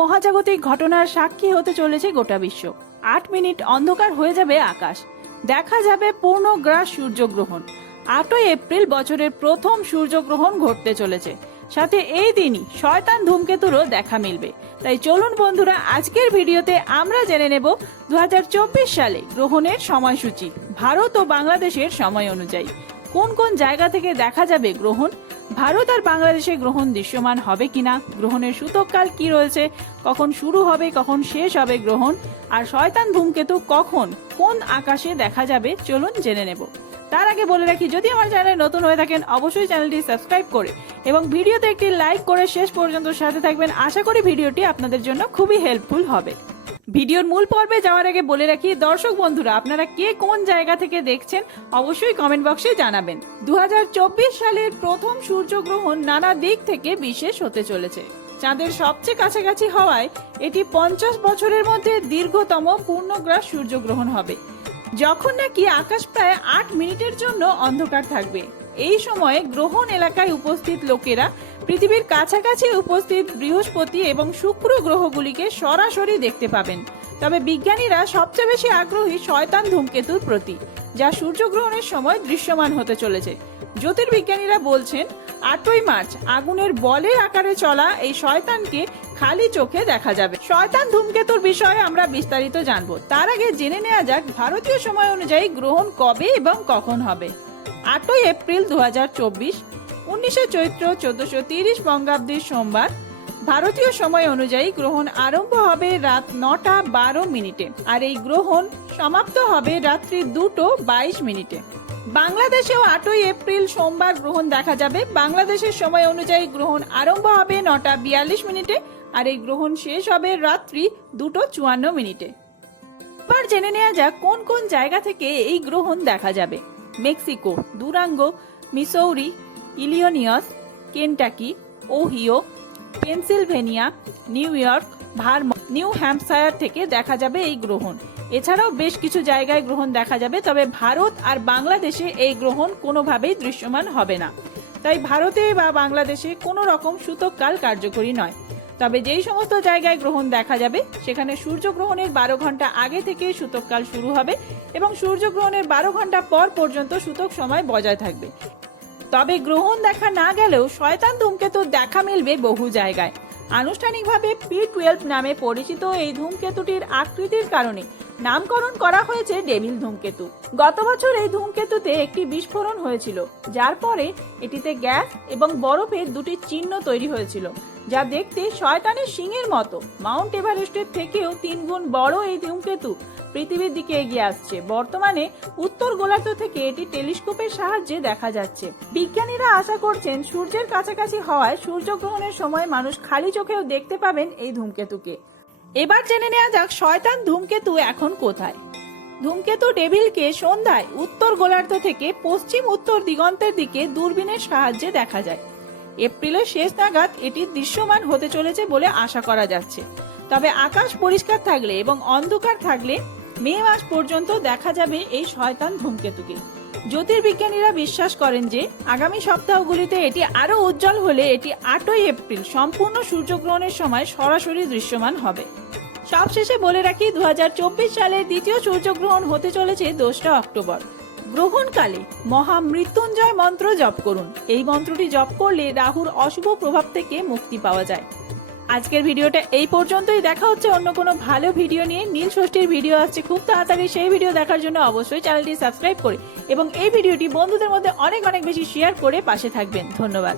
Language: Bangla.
মহাজাগতিক ঘটনার সাক্ষী হতে চলেছে গোটা বিশ্ব। আট মিনিট অন্ধকার হয়ে যাবে আকাশ। দেখা যাবে পূর্ণগ্রাস সূর্যগ্রহণ। আটই এপ্রিল বছরের প্রথম সূর্যগ্রহণ ঘটতে চলেছে। সাথে এই দিনই শয়তান ধূমকেতুরও দেখা মিলবে। তাই চলুন বন্ধুরা, আজকের ভিডিওতে আমরা জেনে নেব দু হাজার চব্বিশ সালে গ্রহণের সময়সূচি, ভারত ও বাংলাদেশের সময় অনুযায়ী। কোন কোন জায়গা থেকে দেখা যাবে গ্রহণ? ভারত আর বাংলাদেশে গ্রহণ দৃশ্যমান হবে কিনা? গ্রহণের সূতককাল কি রয়েছে? কখন শুরু হবে, কখন শেষ হবে গ্রহণ? আর শয়তান ধূমকেতু কখন, কোন আকাশে দেখা যাবে? চলুন জেনে নেব। তার আগে বলে রাখি, যদি আমার চ্যানেলে নতুন হয়ে থাকেন, অবশ্যই চ্যানেলটি সাবস্ক্রাইব করে এবং ভিডিওতে একটি লাইক করে শেষ পর্যন্ত সাথে থাকবেন। আশা করি ভিডিওটি আপনাদের জন্য খুবই হেল্পফুল হবে। ভিডিওর মূল পর্বে যাওয়ার আগে বলে রাখি, দর্শক বন্ধুরা, আপনারা কে কোন জায়গা থেকে দেখছেন অবশ্যই কমেন্ট বক্সে জানাবেন। দু হাজার চব্বিশ সালের প্রথম সূর্যগ্রহণ নানা দিক থেকে বিশেষ হতে চলেছে। চাঁদের সবচেয়ে কাছাকাছি হওয়ায় এটি পঞ্চাশ বছরের মধ্যে দীর্ঘতম পূর্ণগ্রাস সূর্যগ্রহণ হবে। যখন নাকি আকাশ প্রায় আট মিনিটের জন্য অন্ধকার থাকবে, এই সময়ে গ্রহণ এলাকায় উপস্থিত লোকেরা পৃথিবীর কাছাকাছি উপস্থিত বৃহস্পতি এবং শুক্র গ্রহগুলিকে সরাসরি দেখতে পাবেন। তবে বিজ্ঞানীরা সবচেয়ে বেশি আগ্রহী শয়তান ধূমকেতুর প্রতি, যা সূর্যগ্রহণের সময় দৃশ্যমান হতে চলেছে। জ্যোতির্বিজ্ঞানীরা বলছেন, আটই মার্চ আগুনের বলের আকারে চলা এই শয়তানকে খালি চোখে দেখা যাবে। শয়তান ধূমকেতুর বিষয়ে আমরা বিস্তারিত জানব। তার আগে জেনে নেওয়া যাক ভারতীয় সময় অনুযায়ী গ্রহণ কবে এবং কখন হবে। আটই এপ্রিল দু হাজার চব্বিশ উনিশে চৈত্র চোদ্দশো তিরিশ বঙ্গাব্দের সোমবার, ভারতীয় সময় অনুযায়ী গ্রহণ আরম্ভ হবে রাত নটা বারো মিনিটে আর এই গ্রহণ সমাপ্ত হবে রাত্রি দুটো বাইশ মিনিটে। বাংলাদেশেও আটই এপ্রিল সোমবার গ্রহণ দেখা যাবে। বাংলাদেশের সময় অনুযায়ী গ্রহণ আরম্ভ হবে নটা বিয়াল্লিশ মিনিটে আর এই গ্রহণ শেষ হবে রাত্রি দুটো চুয়ান্ন মিনিটে। এবার জেনে নেওয়া যাক কোন কোন জায়গা থেকে এই গ্রহণ দেখা যাবে। Mexico, Durango, Missouri Illinois Kentucky, Ohio, Pennsylvania, New York, Vermont, New Hampshire থেকে দেখা যাবে এই গ্রহণ। এছাড়াও বেশ কিছু জায়গায় গ্রহণ দেখা যাবে, তবে ভারত আর বাংলাদেশে এই গ্রহণ কোনোভাবেই দৃশ্যমান হবে না। তাই ভারতে বা বাংলাদেশে কোনো রকম সূতককাল কার্যকরী নয়। তবে যেই সমস্ত জায়গায় গ্রহণ দেখা যাবে, সেখানে সূর্যগ্রহণের বারো ঘণ্টা আগে থেকে সূতককাল শুরু হবে এবং সূর্যগ্রহণের বারো ঘণ্টা পর পর্যন্ত সূতক সময় বজায় থাকবে। তবে গ্রহণ দেখা না গেলেও শয়তান ধূমকেতুর দেখা মিলবে বহু জায়গায়। আনুষ্ঠানিকভাবে পি টুয়েলভ নামে পরিচিত এই ধূমকেতুটির আকৃতির কারণে নামকরণ করা হয়েছে ডেভিল ধূমকেতু। গত বছর এই ধূমকেতুতে একটি বিস্ফোরণ হয়েছিল, যার পরে এটিতে গ্যাস এবং বরফের দুটি চিহ্ন তৈরি হয়েছিল। যা দেখতে শয়তানের সিংহের মতো। মাউন্ট এভারেস্টের থেকেও তিন গুণ বড় এই ধূমকেতু পৃথিবীর দিকে এগিয়ে আসছে। বর্তমানে উত্তর গোলার্ধ থেকে এটি টেলিস্কোপের সাহায্যে দেখা যাচ্ছে। বিজ্ঞানীরা আশা করছেন সূর্যের কাছাকাছি হওয়ায় সূর্যগ্রহণের সময় মানুষ খালি চোখেও দেখতে পাবেন এই ধূমকেতুকে। এবার জেনে নেওয়া যাক শয়তান ধূমকেতু এখন কোথায়। ধূমকেতু ডেভিলকে সন্ধ্যায় উত্তর গোলার্ধ থেকে পশ্চিম উত্তর দিগন্তের দিকে দূরবীনের সাহায্যে দেখা যায়। এপ্রিলের শেষ নাগাদ এটি দৃশ্যমান হতে চলেছে বলে আশা করা যাচ্ছে। তবে আকাশ পরিষ্কার থাকলে এবং অন্ধকার থাকলে মে মাস পর্যন্ত দেখা যাবে এই শয়তান ধূমকেতুকে। জ্যোতির্বিজ্ঞানীরা বিশ্বাস করেন যে আগামী সপ্তাহগুলিতে এটি আরও উজ্জ্বল হলে এটি আটই এপ্রিল সম্পূর্ণ সূর্যগ্রহণের সময় সরাসরি দৃশ্যমান হবে। সবশেষে বলে রাখি দু হাজার চব্বিশ সালের দ্বিতীয় সূর্যগ্রহণ হতে চলেছে দোসরা অক্টোবর। গ্রহণকালে মহামৃত্যুঞ্জয় মন্ত্র জপ করুন। এই মন্ত্রটি জপ করলে রাহুর অশুভ প্রভাব থেকে মুক্তি পাওয়া যায়। আজকের ভিডিওটা এই পর্যন্তই। দেখা হচ্ছে অন্য কোনো ভালো ভিডিও নিয়ে। নীল ষষ্ঠীর ভিডিও আসছে খুব তাড়াতাড়ি। সেই ভিডিও দেখার জন্য অবশ্যই চ্যানেলটি সাবস্ক্রাইব করে এবং এই ভিডিওটি বন্ধুদের মধ্যে অনেক অনেক বেশি শেয়ার করে পাশে থাকবেন। ধন্যবাদ।